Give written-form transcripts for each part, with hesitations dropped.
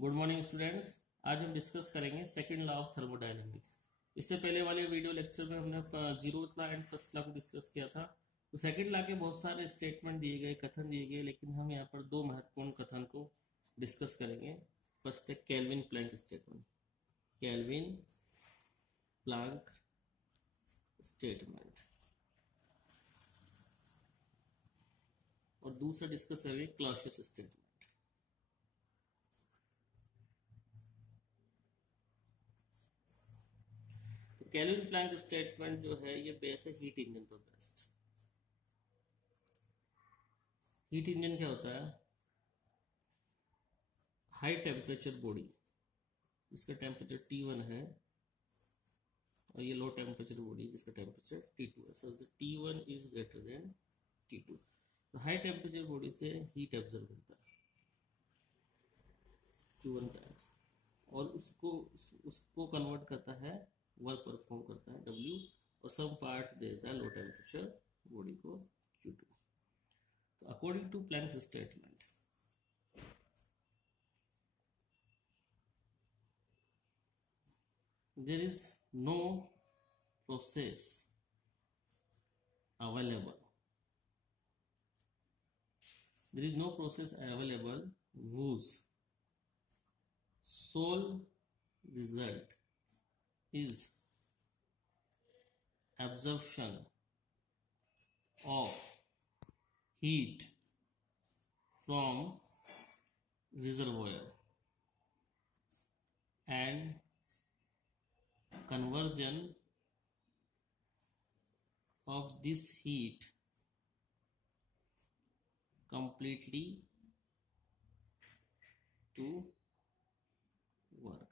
Good morning students. आज हम discuss करेंगे सेकंड लॉ ऑफ थर्मोडायनेमिक्स। इससे पहले वाले वीडियो लेक्चर में हमने zeroth law and first law को डिस्कस किया था। तो सेकंड लॉ के बहुत सारे स्टेटमेंट दिए गए, कथन दिए गए, लेकिन हम यहाँ पर दो महत्वपूर्ण कथन को डिस्कस करेंगे। फर्स्ट है Kelvin Planck statement. Kelvin Planck statement और दूसरा डिस्कस करेंगे Clausius statement. Kelvin Planck statement जो है ये बेस है हीट इंजन पर बेस्ड। हीट इंजन क्या होता है? हाई टेम्परेचर बॉडी जिसका टेम्परेचर T1 है और ये लो टेम्परेचर बॉडी जिसका टेम्परेचर T2 है। So T1 is greater than T2। तो हाई टेम्परेचर बॉडी से हीट एब्जॉर्ब करता है Q1 टाइम्स और उसको कन्वर्ट करता है, वर्क परफॉर्म करता है W, और सम पार्ट देता है लो टेम्परेचर बॉडी को Q2। तो according to Planck's statement there is no process available whose sole result is absorption of heat from reservoir and conversion of this heat completely to work.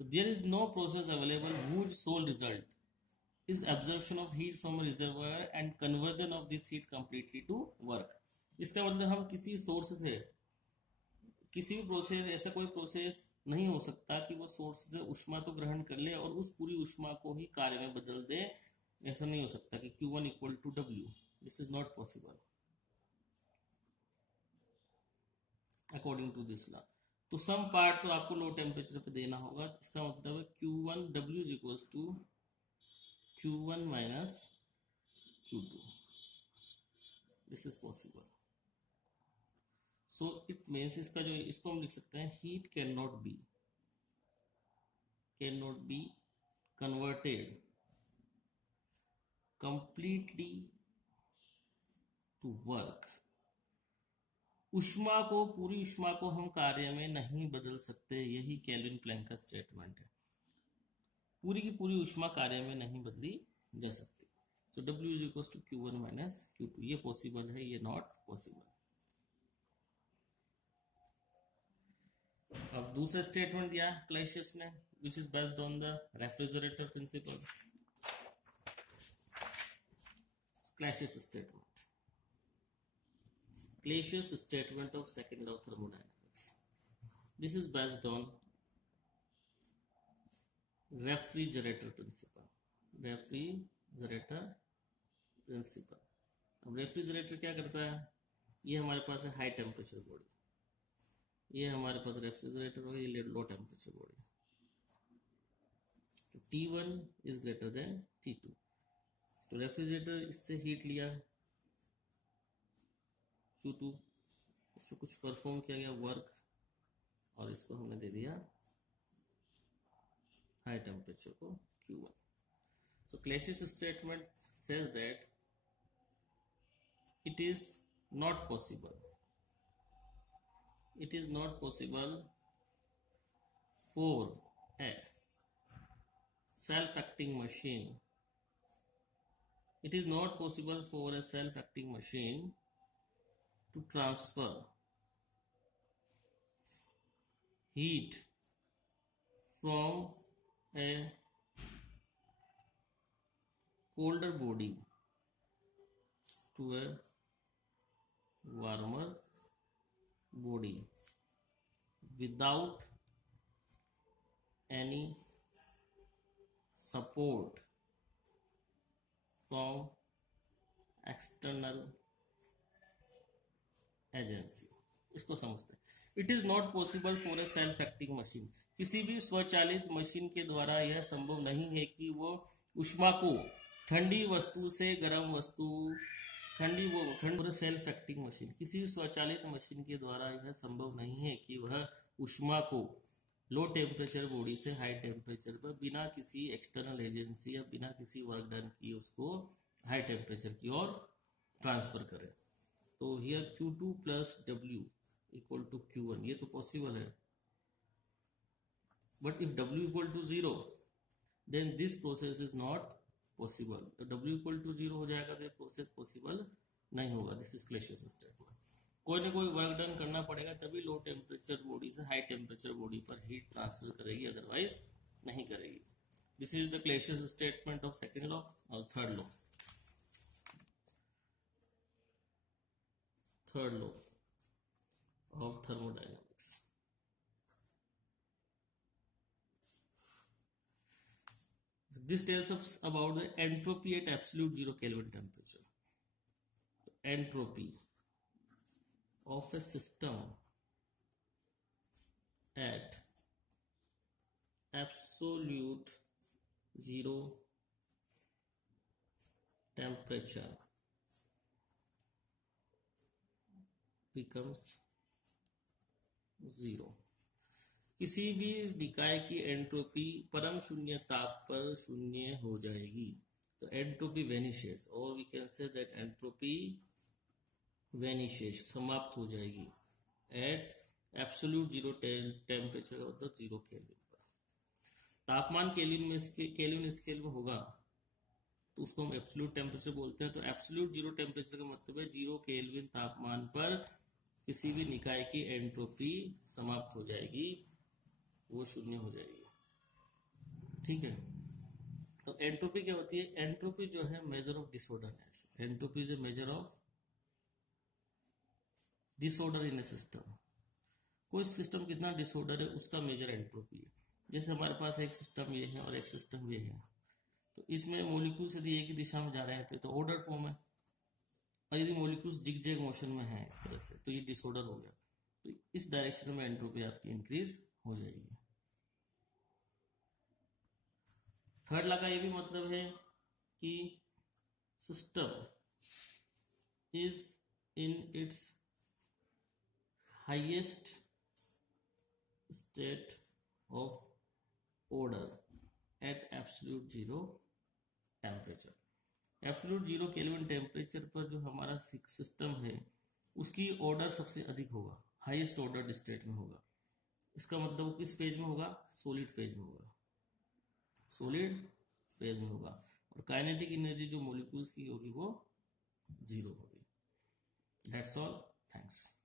So there is no process available whose sole result is absorption of heat from a reservoir and conversion of this heat completely to work. इसका मतलब हम किसी source से किसी भी process, ऐसा कोई process नहीं हो सकता कि वो सोर्स से ऊष्मा तो ग्रहण कर ले और उस पूरी ऊष्मा को ही कार्य में बदल दे। ऐसा नहीं हो सकता कि Q1 equal to W। This is not possible according to this law. तो सम पार्ट तो आपको लो टेम्परेचर पे देना होगा। इसका मतलब है Q1 W is equals to Q1 minus Q2। This is possible. So it means इसका जो इसको हम लिख सकते हैं heat can not be converted completely to work. ऊष्मा को, पूरी ऊष्मा को हम कार्य में नहीं बदल सकते। यही केल्विन प्लैंक का स्टेटमेंट है। पूरी की पूरी ऊष्मा कार्य में नहीं बदली जा सकती। तो W is equal to Q1 minus Q2। ये पॉसिबल है, ये नॉट पॉसिबल। अब दूसरा स्टेटमेंट दिया क्लैसियस ने, which is based on the refrigerator principle. Clausius statement of second law of thermodynamics. This is based on refrigerator principle. अब refrigerator क्या करता है? ये हमारे पास है हाई टेम्परेचर बॉडी, ये हमारे पास रेफ्रिजरेटर हो, ये लो टेम्परेचर बॉडी। तो T1 is greater than T2। तो रेफ्रिजरेटर इससे हीट लिया Q2, इस पर कुछ परफॉर्म किया गया वर्क और इसको हमने दे दिया हाई टेम्परेचर को Q1। So Clausius statement says that it is not possible for a self-acting machine to transfer heat from a colder body to a warmer body without any support from external agency. इसको समझते हैं। It is not possible for a self acting machine, किसी भी स्वचालित machine के द्वारा यह संभव नहीं है कि वो ऊष्मा को ठंडी वस्तु से गर्म वस्तु ठंडी सेल्फ एक्टिंग मशीन, किसी भी स्वचालित मशीन के द्वारा यह संभव नहीं है कि वह ऊष्मा को लो टेम्परेचर बॉडी से हाई टेम्परेचर पर बिना किसी एक्सटर्नल एजेंसी या बिना किसी वर्क डन की उसको हाई टेम्परेचर की ओर ट्रांसफर करे। तो here Q2 plus W equal to Q1, ये तो पॉसिबल है, but if W equal to 0 then this process is not possible. तो W इक्वल टू 0 हो जाएगा तो ये प्रोसेस पॉसिबल नहीं होगा। This is Clausius statement. कोई ना कोई वर्क डन करना पड़ेगा तभी लो टेम्परेचर बॉडी से हाई टेम्परेचर बॉडी पर हीट ट्रांसफर करेगी, अदरवाइज नहीं करेगी। This is the क्लेशियस statement of second law. और third law of thermodynamics. This tells us about the entropy at absolute 0 Kelvin temperature. Entropy of a system at absolute 0 temperature becomes 0। किसी भी निकाय की entropy परम शून्य ताप पर शून्य हो जाएगी, तो एंट्रोपी वेनिशेस, और we can say that entropy vanishes, समाप्त हो जाएगी एट एब्सोल्यूट 0 टेम्परेचर का मतलब 0 केल्विन पर। तापमान केल्विन स्केल में होगा तो उसको हम एब्सोल्यूट टेम्परेचर बोलते हैं। तो एब्सोल्यूट 0 टेम्परेचर का मतलब है 0 केल्विन तापमान पर किसी भी निकाय की एंट्रोपी समाप्त हो जाएगी, वो शून्य हो जाएगी। ठीक है, तो एंट्रोपी क्या होती है? एंट्रोपी जो है measure of disorderness. Entropy is a measure of disorder in A system. कोई सिस्टम कितना डिसऑर्डर है उसका मेजर एंट्रोपी है। जैसे हमारे पास एक सिस्टम ये है और एक सिस्टम ये है, तो इसमें मॉलिक्यूल्स यदि एक ही दिशा में जा रहे हैं तो ऑर्डर फॉर्म है, और यदि मॉलिक्यूल्स जिगजैग मोशन में है इस तरह से तो ये डिसऑर्डर हो गया। तो इस डायरेक्शन में एंट्रोपी आपकी इंक्रीज हो जाएगी। थर्ड लॉ का ये भी मतलब है कि system is in its highest state of order at absolute 0 temperature. Absolute 0 Kelvin temperature पर जो हमारा सिस्टम है उसकी ऑर्डर सबसे अधिक होगा, हाईएस्ट ऑर्डर स्टेट में होगा। इसका मतलब वो किस फेज में होगा? सॉलिड फेज में होगा, सॉलिड फेज में होगा। और काइनेटिक एनर्जी जो मॉलिक्यूल्स की होगी वो 0 होगी। That's all, thanks.